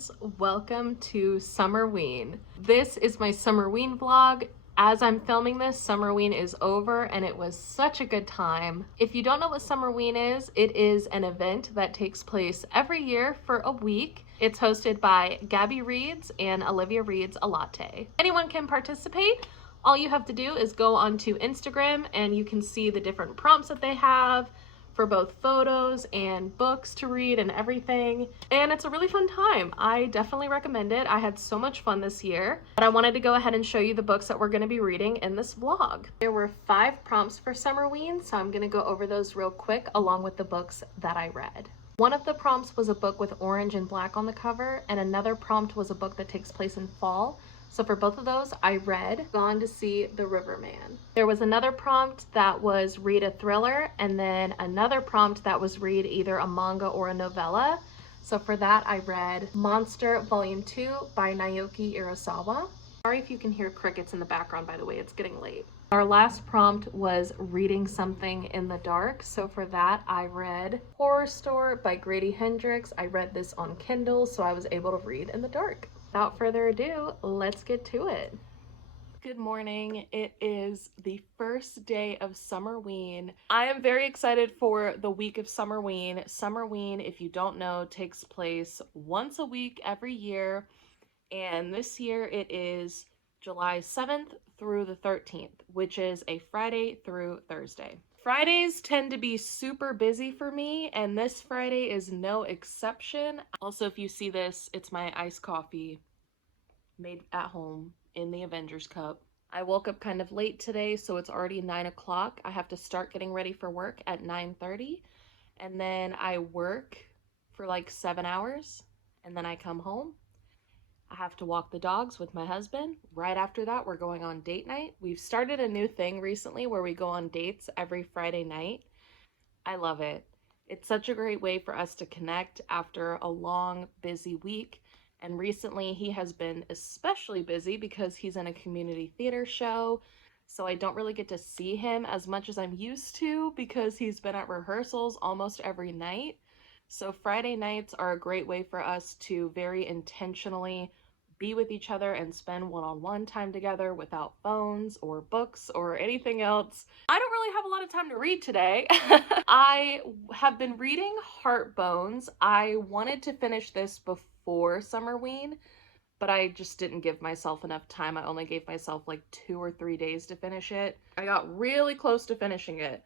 friends, welcome to Summerween. This is my Summerween vlog. As I'm filming this, Summerween is over and it was such a good time. If you don't know what Summerween is, it is an event that takes place every year for a week. It's hosted by Gabby Reads and Olivia Reads a Latte. Anyone can participate. All you have to do is go onto Instagram and you can see the different prompts that they have for both photos and books to read and everything. And it's a really fun time. I definitely recommend it. I had so much fun this year, but I wanted to go ahead and show you the books that we're going to be reading in this vlog. There were 5 prompts for Summerween, so I'm going to go over those real quick along with the books that I read. One of the prompts was a book with orange and black on the cover, and another prompt was a book that takes place in fall. So for both of those, I read Gone to See the Riverman. There was another prompt that was read a thriller, and then another prompt that was read either a manga or a novella. So for that, I read Monster Volume 2 by Naoki Urasawa. Sorry if you can hear crickets in the background, by the way, it's getting late. Our last prompt was reading something in the dark. So for that, I read Horror Store by Grady Hendrix. I read this on Kindle, so I was able to read in the dark. Without further ado, let's get to it. Good morning. It is the first day of Summerween. I am very excited for the week of Summerween. Summerween, if you don't know, takes place once a week every year. And this year it is July 7th through the 13th, which is a Friday through Thursday. Fridays tend to be super busy for me, and this Friday is no exception. Also, if you see this, it's my iced coffee made at home in the Avengers cup. I woke up kind of late today, so it's already 9 o'clock. I have to start getting ready for work at 9:30, and then I work for like 7 hours, and then I come home. I have to walk the dogs with my husband. Right after that, we're going on date night. We've started a new thing recently where we go on dates every Friday night. I love it. It's such a great way for us to connect after a long, busy week. And recently he has been especially busy because he's in a community theater show. So I don't really get to see him as much as I'm used to because he's been at rehearsals almost every night. So Friday nights are a great way for us to very intentionally be with each other and spend one-on-one time together without phones or books or anything else. I don't really have a lot of time to read today. I have been reading Heartbones. I wanted to finish this before Summerween, but I just didn't give myself enough time. I only gave myself like 2 or 3 days to finish it. I got really close to finishing it,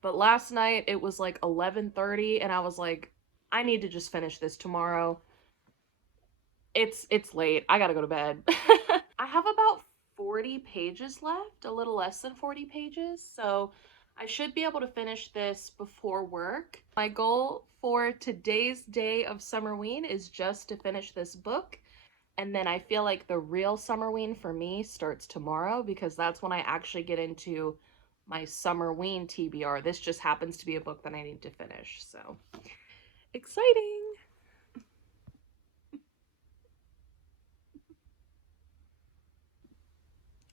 but last night it was like 11:30 and I was like, I need to just finish this tomorrow. It's late. I gotta go to bed. I have about 40 pages left, a little less than 40 pages, so I should be able to finish this before work. My goal for today's day of Summerween is just to finish this book, and then I feel like the real Summerween for me starts tomorrow because that's when I actually get into my Summerween TBR. This just happens to be a book that I need to finish, so exciting.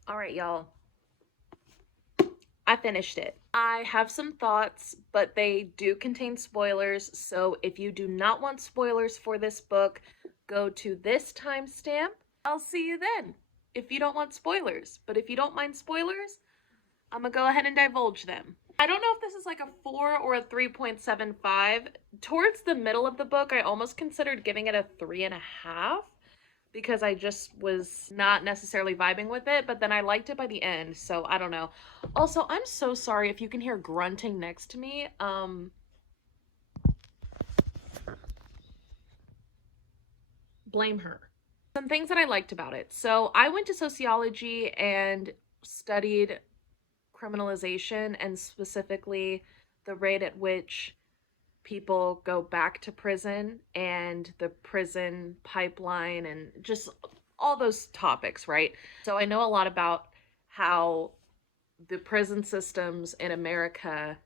All right, y'all. I finished it. I have some thoughts, but they do contain spoilers, so if you do not want spoilers for this book, go to this timestamp. I'll see you then if you don't want spoilers. But if you don't mind spoilers, I'm gonna go ahead and divulge them. I don't know if this is like a 4 or a 3.75. Towards the middle of the book, I almost considered giving it a 3.5. because I just was not necessarily vibing with it, but then I liked it by the end, so I don't know. Also, I'm so sorry if you can hear grunting next to me. Blame her. Some things that I liked about it. So I went to sociology and studied criminalization and specifically the rate at which people go back to prison and the prison pipeline and just all those topics, right? So I know a lot about how the prison systems in America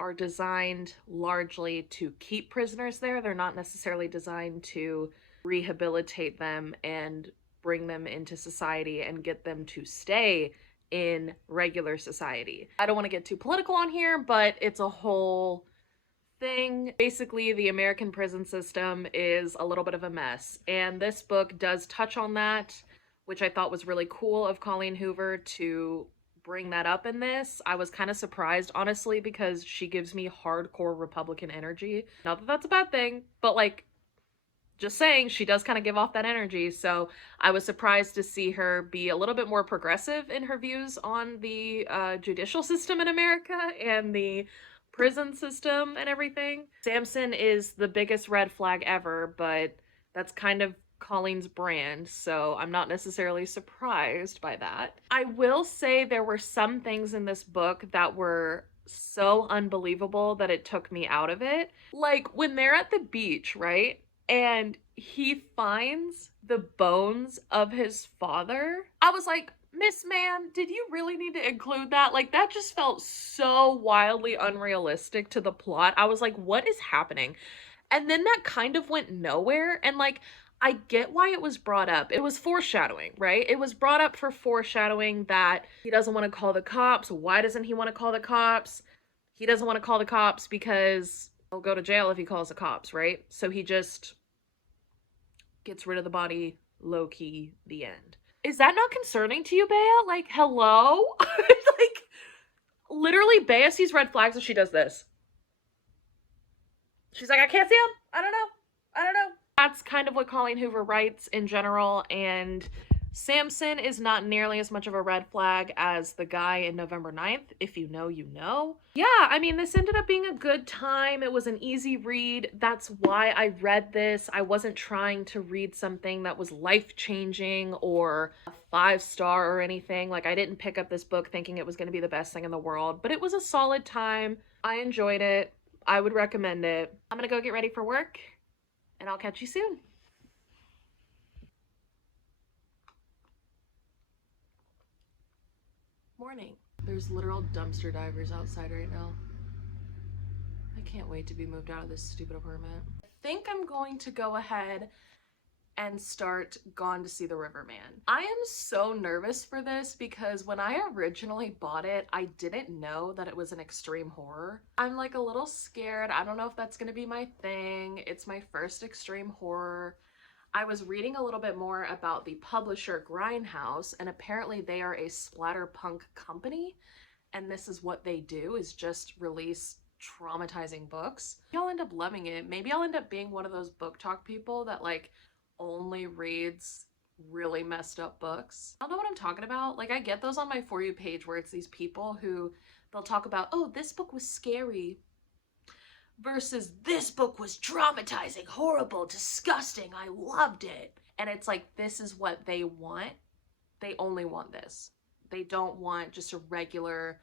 are designed largely to keep prisoners there. They're not necessarily designed to rehabilitate them and bring them into society and get them to stay in regular society. I don't want to get too political on here, but it's a whole thing. Basically, the American prison system is a little bit of a mess, and this book does touch on that, which I thought was really cool of Colleen Hoover to bring that up in this. I was kind of surprised, honestly, because she gives me hardcore Republican energy. Not that that's a bad thing, but like, just saying, she does kind of give off that energy. So I was surprised to see her be a little bit more progressive in her views on the judicial system in America and the prison system and everything. Samson is the biggest red flag ever, but that's kind of Colleen's brand, so I'm not necessarily surprised by that. I will say there were some things in this book that were so unbelievable that it took me out of it. Like when they're at the beach, right? And he finds the bones of his father. I was like, Miss Ma'am, did you really need to include that? Like, that just felt so wildly unrealistic to the plot. I was like, what is happening? And then that kind of went nowhere. And like, I get why it was brought up. It was foreshadowing, right? It was brought up for foreshadowing that he doesn't want to call the cops. Why doesn't he want to call the cops? He doesn't want to call the cops because he'll go to jail if he calls the cops, right? So he just gets rid of the body, low-key, the end. Is that not concerning to you, Bea? Like, hello? Like, literally, Bea sees red flags and she does this. She's like, I can't see them. I don't know. That's kind of what Colleen Hoover writes in general, and Samson is not nearly as much of a red flag as the guy in November 9th. If you know, you know. Yeah, I mean, this ended up being a good time. It was an easy read. That's why I read this. I wasn't trying to read something that was life-changing or a 5-star or anything. Like, I didn't pick up this book thinking it was going to be the best thing in the world, but it was a solid time. I enjoyed it. I would recommend it. I'm gonna go get ready for work, and I'll catch you soon. Morning. There's literal dumpster divers outside right now. I can't wait to be moved out of this stupid apartment. I think I'm going to go ahead and start Gone to See the Riverman. I am so nervous for this because when I originally bought it, I didn't know that it was an extreme horror. I'm like a little scared. I don't know if that's gonna be my thing. It's my first extreme horror. I was reading a little bit more about the publisher Grindhouse, and apparently they are a splatterpunk company, and this is what they do, is just release traumatizing books. Maybe I'll end up loving it. Maybe I'll end up being one of those book talk people that like only reads really messed up books. I don't know what I'm talking about. Like, I get those on my For You page where it's these people who they'll talk about, oh, this book was scary versus this book was traumatizing, horrible, disgusting, I loved it. And it's like, this is what they want. They only want this. They don't want just a regular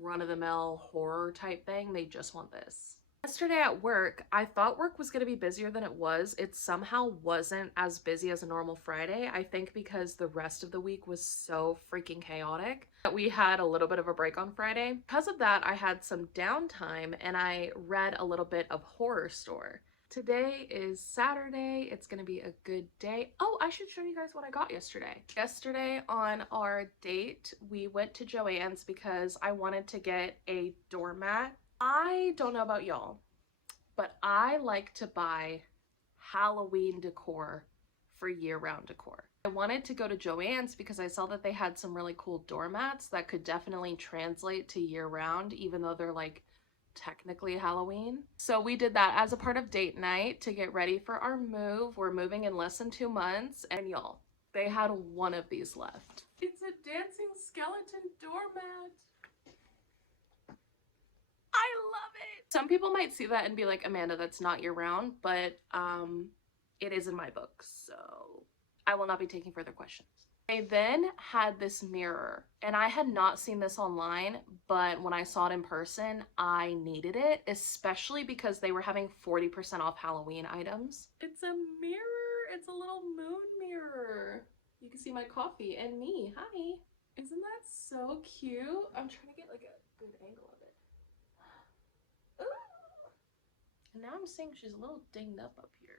run-of-the-mill horror type thing. They just want this. Yesterday at work, I thought work was going to be busier than it was. It somehow wasn't as busy as a normal Friday. I think because the rest of the week was so freaking chaotic that we had a little bit of a break on Friday. Because of that, I had some downtime and I read a little bit of Horror Store. Today is Saturday. It's gonna be a good day. Oh, I should show you guys what I got yesterday. Yesterday on our date, we went to Joann's because I wanted to get a doormat. I don't know about y'all, but I like to buy Halloween decor for year-round decor. I wanted to go to Joann's because I saw that they had some really cool doormats that could definitely translate to year-round, even though they're like technically Halloween. So we did that as a part of date night to get ready for our move. We're moving in less than 2 months, and y'all, they had one of these left. It's a dancing skeleton doormat. I love it. Some people might see that and be like, Amanda, that's not year round, but it is in my book, so I will not be taking further questions. They then had this mirror, and I had not seen this online, but when I saw it in person, I needed it, especially because they were having 40% off Halloween items. It's a mirror. It's a little moon mirror. You can see my coffee and me. Hi. Isn't that so cute? I'm trying to get like a good angle of it. Ooh. And now I'm seeing she's a little dinged up here.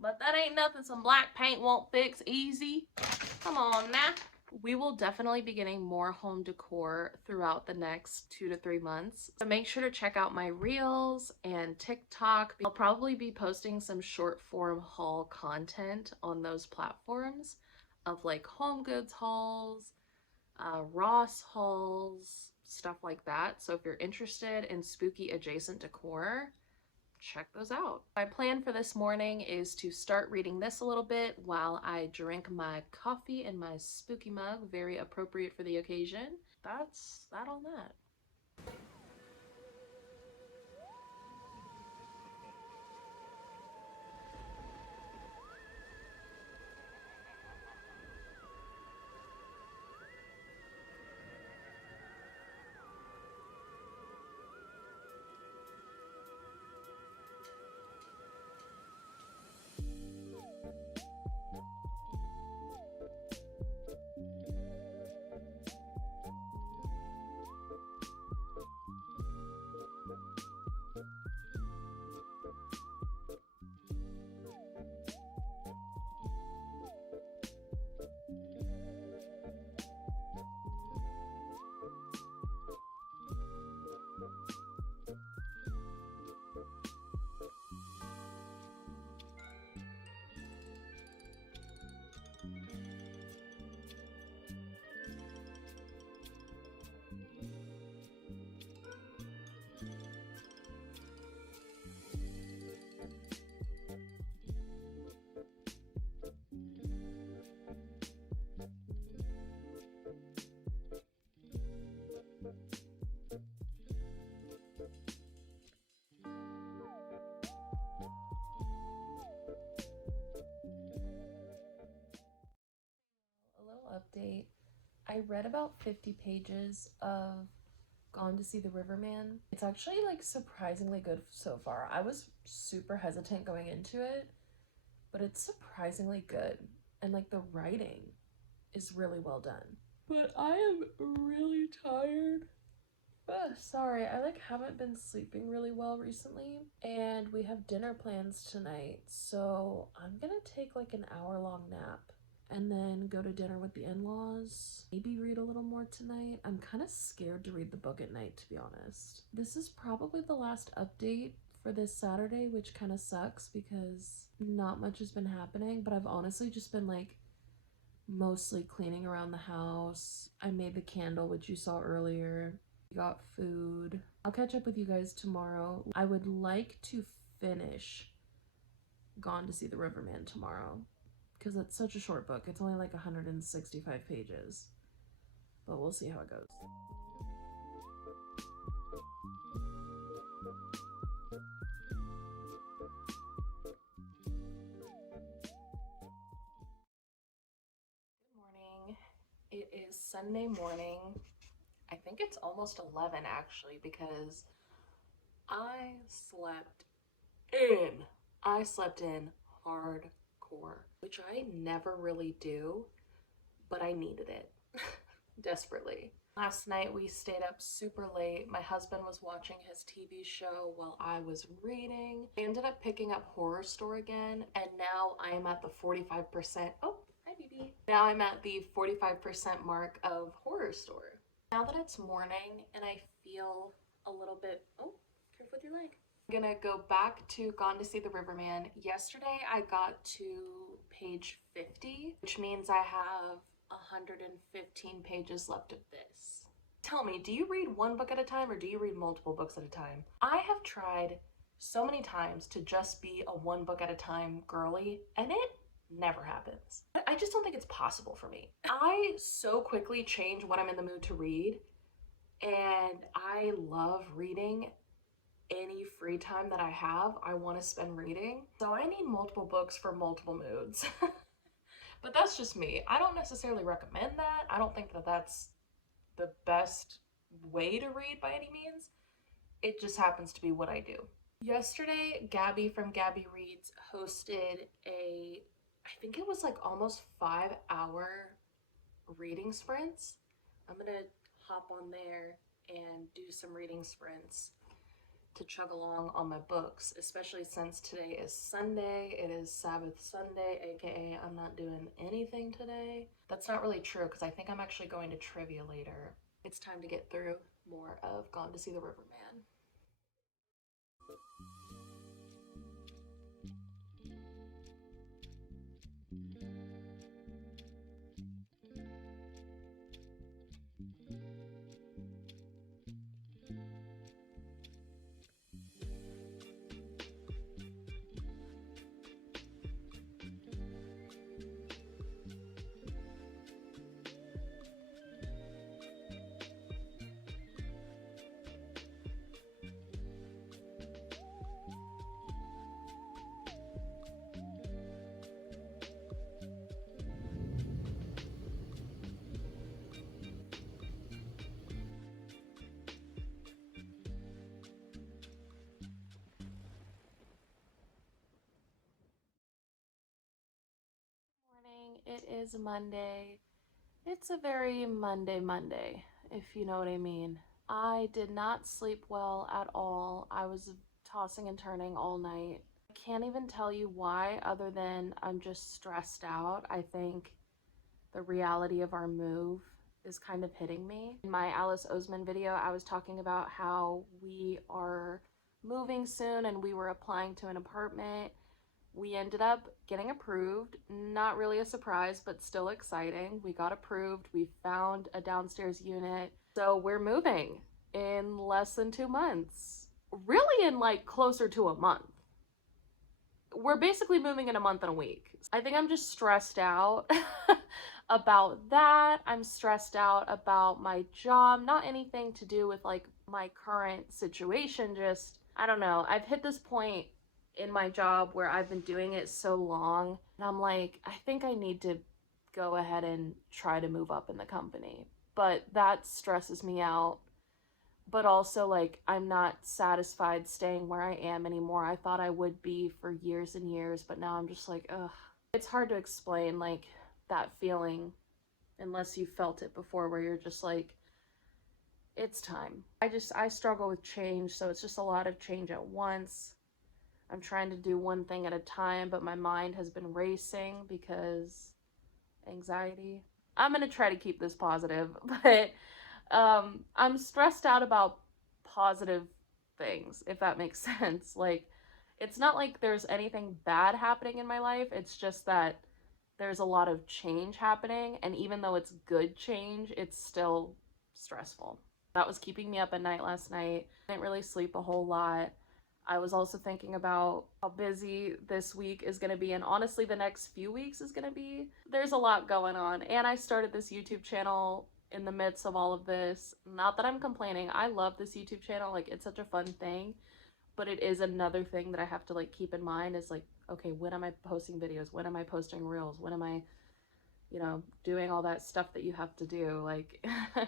But that ain't nothing some black paint won't fix easy. Come on now. We will definitely be getting more home decor throughout the next 2 to 3 months. So make sure to check out my reels and TikTok. I'll probably be posting some short form haul content on those platforms of like home goods hauls, Ross hauls, stuff like that. So if you're interested in spooky adjacent decor, check those out. My plan for this morning is to start reading this a little bit while I drink my coffee in my spooky mug, very appropriate for the occasion. That's that on that. A little update. I read about 50 pages of Gone to See the Riverman. It's actually like surprisingly good so far. I was super hesitant going into it, but it's surprisingly good. And like the writing is really well done. But I am really tired. Sorry, I like haven't been sleeping really well recently, and we have dinner plans tonight, so I'm gonna take like an hour-long nap and then go to dinner with the in-laws. Maybe read a little more tonight. I'm kind of scared to read the book at night, to be honest. This is probably the last update for this Saturday, which kind of sucks because not much has been happening, but I've honestly just been like mostly cleaning around the house. I made the candle, which you saw earlier. We got food. I'll catch up with you guys tomorrow. I would like to finish Gone to See the Riverman tomorrow because it's such a short book. It's only like 165 pages, but we'll see how it goes. Good morning. It is Sunday morning. I think it's almost 11 actually because I slept in. I slept in hardcore, which I never really do, but I needed it desperately. Last night we stayed up super late. My husband was watching his TV show while I was reading. I ended up picking up Horror Store again, and now I am at the 45%. Oh, hi, BB. Now I'm at the 45% mark of Horror Store. Now that it's morning and I feel a little bit, oh, careful with your leg. I'm gonna go back to Gone to See the Riverman. Yesterday I got to page 50, which means I have 115 pages left of this. Tell me, do you read one book at a time or do you read multiple books at a time? I have tried so many times to just be a one book at a time girly, and it never happens. I just don't think it's possible for me. I so quickly change what I'm in the mood to read, and I love reading. Any free time that I have, I want to spend reading. So I need multiple books for multiple moods. But that's just me. I don't necessarily recommend that. I don't think that that's the best way to read by any means. It just happens to be what I do. Yesterday, Gabby from Gabby Reads hosted I think it was like almost 5-hour reading sprints. I'm gonna hop on there and do some reading sprints. to chug along on my books, especially since today is Sunday. It is Sabbath Sunday, aka I'm not doing anything today. That's not really true because I think I'm actually going to trivia later. It's time to get through more of Gone to See the Riverman. It is Monday. It's a very Monday, if you know what I mean. I did not sleep well at all. I was tossing and turning all night. I can't even tell you why, other than I'm just stressed out. I think the reality of our move is kind of hitting me. In my Alice Oseman video, I was talking about how we are moving soon and we were applying to an apartment. We ended up getting approved. Not really a surprise, but still exciting. We got approved. We found a downstairs unit. So we're moving in less than 2 months. Really in like closer to a month. We're basically moving in a month and a week. I think I'm just stressed out about that. I'm stressed out about my job. Not anything to do with like my current situation, just, I don't know. I've hit this point in my job where I've been doing it so long, and I'm like, I think I need to go ahead and try to move up in the company. But that stresses me out. But also, like, I'm not satisfied staying where I am anymore. I thought I would be for years and years, but now I'm just like, ugh. It's hard to explain, like, that feeling unless you felt it before, where you're just like, it's time. I struggle with change, so it's just a lot of change at once. I'm trying to do one thing at a time, but my mind has been racing because anxiety. I'm gonna try to keep this positive, but I'm stressed out about positive things, if that makes sense. Like, it's not like there's anything bad happening in my life, it's just that there's a lot of change happening, and even though it's good change, it's still stressful. That was keeping me up at night last night. I didn't really sleep a whole lot. I was also thinking about how busy this week is going to be, and honestly the next few weeks is going to be. There's a lot going on, and I started this YouTube channel in the midst of all of this. Not that I'm complaining. I love this YouTube channel. Like, it's such a fun thing, but it is another thing that I have to like keep in mind is like, okay, when am I posting videos? When am I posting reels? When am I, doing all that stuff that you have to do, like,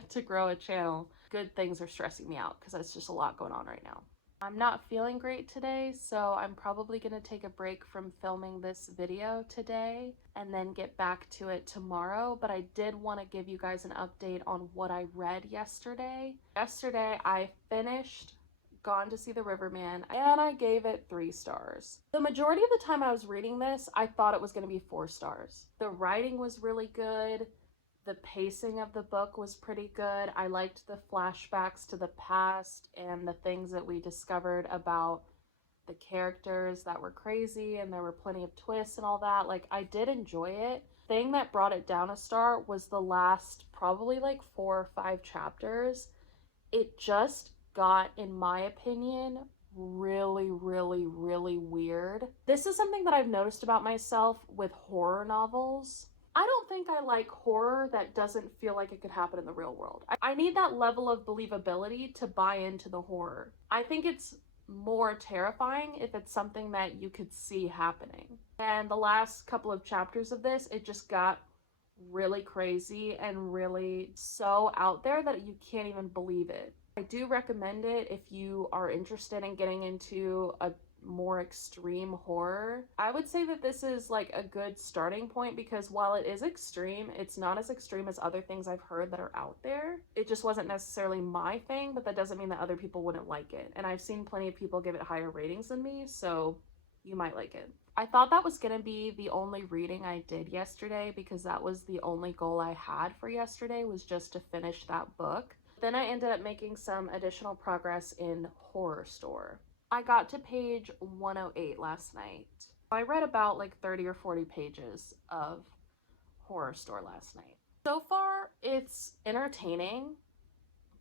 to grow a channel? Good things are stressing me out because it's just a lot going on right now. I'm not feeling great today, so I'm probably going to take a break from filming this video today and then get back to it tomorrow, but I did want to give you guys an update on what I read yesterday. Yesterday, I finished Gone to See the Riverman, and I gave it 3 stars. The majority of the time I was reading this, I thought it was going to be 4 stars. The writing was really good. The pacing of the book was pretty good. I liked the flashbacks to the past and the things that we discovered about the characters that were crazy, and there were plenty of twists and all that. Like, I did enjoy it. The thing that brought it down a star was the last probably like 4 or 5 chapters. It just got, in my opinion, really, really, really weird. This is something that I've noticed about myself with horror novels. I don't think I like horror that doesn't feel like it could happen in the real world. I need that level of believability to buy into the horror. I think it's more terrifying if it's something that you could see happening. And the last couple of chapters of this, it just got really crazy and really so out there that you can't even believe it. I do recommend it if you are interested in getting into a more extreme horror, I would say that this is like a good starting point, because while it is extreme, it's not as extreme as other things I've heard that are out there. It just wasn't necessarily my thing, but that doesn't mean that other people wouldn't like it. And I've seen plenty of people give it higher ratings than me, so you might like it. I thought that was gonna be the only reading I did yesterday, because that was the only goal I had for yesterday, was just to finish that book. Then I ended up making some additional progress in Horror Store. I got to page 108 last night. I read about like 30 or 40 pages of Horror Store last night. So far, it's entertaining,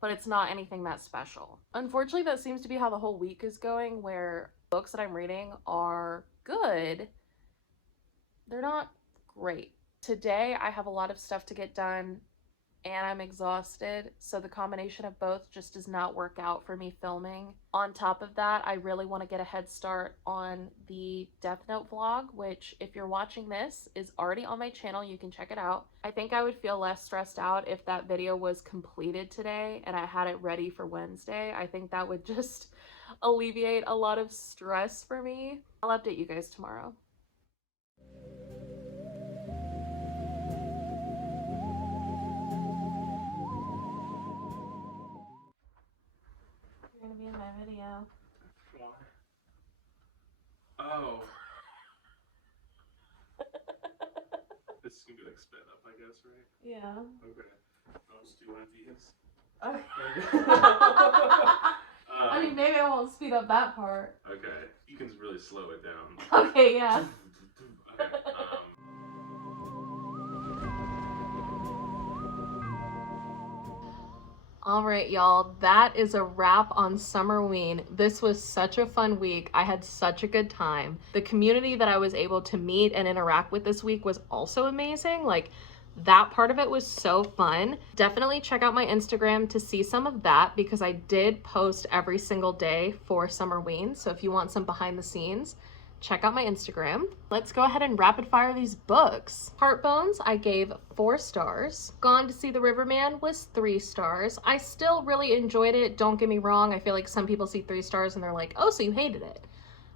but it's not anything that special. Unfortunately, that seems to be how the whole week is going, where books that I'm reading are good, they're not great. Today, I have a lot of stuff to get done, and I'm exhausted, so the combination of both just does not work out for me filming. On top of that, I really want to get a head start on the Death Note vlog, which, if you're watching this, is already on my channel. You can check it out. I think I would feel less stressed out if that video was completed today and I had it ready for Wednesday. I think that would just alleviate a lot of stress for me. I'll update you guys tomorrow. You're gonna be in my video. Why? Oh. This is gonna be like sped up, I guess, right? Yeah. Okay. I'll just do one of these. I mean, maybe I won't speed up that part. Okay. You can really slow it down. Okay, yeah. Okay. All right, y'all, that is a wrap on Summerween. This was such a fun week. I had such a good time. The community that I was able to meet and interact with this week was also amazing. Like, that part of it was so fun. Definitely check out my Instagram to see some of that, because I did post every single day for Summerween. So if you want some behind the scenes, check out my Instagram. Let's go ahead and rapid fire these books. Heartbones, I gave 4 stars. Gone to See the Riverman was 3 stars. I still really enjoyed it. Don't get me wrong. I feel like some people see 3 stars and they're like, oh, so you hated it.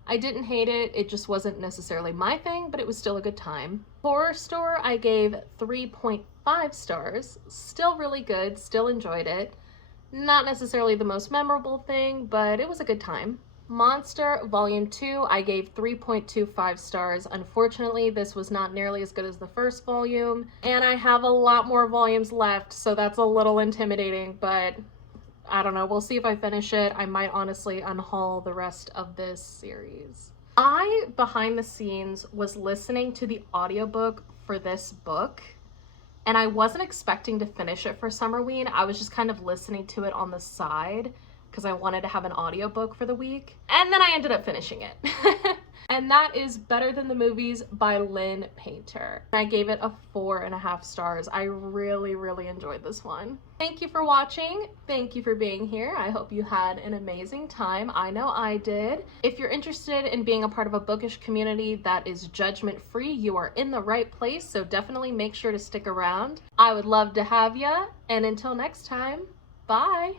I didn't hate it. It just wasn't necessarily my thing, but it was still a good time. Horror Store, I gave 3.5 stars. Still really good. Still enjoyed it. Not necessarily the most memorable thing, but it was a good time. Monster Volume 2, I gave 3.25 stars. Unfortunately, this was not nearly as good as the first volume, and I have a lot more volumes left, so that's a little intimidating, but I don't know. We'll see if I finish it. I might honestly unhaul the rest of this series. I, behind the scenes, was listening to the audiobook for this book, and I wasn't expecting to finish it for Summerween. I was just kind of listening to it on the side because I wanted to have an audiobook for the week. And then I ended up finishing it. And that is Better Than the Movies by Lynn Painter. I gave it a 4.5 stars. I really, really enjoyed this one. Thank you for watching. Thank you for being here. I hope you had an amazing time. I know I did. If you're interested in being a part of a bookish community that is judgment-free, you are in the right place, so definitely make sure to stick around. I would love to have ya, and until next time, bye.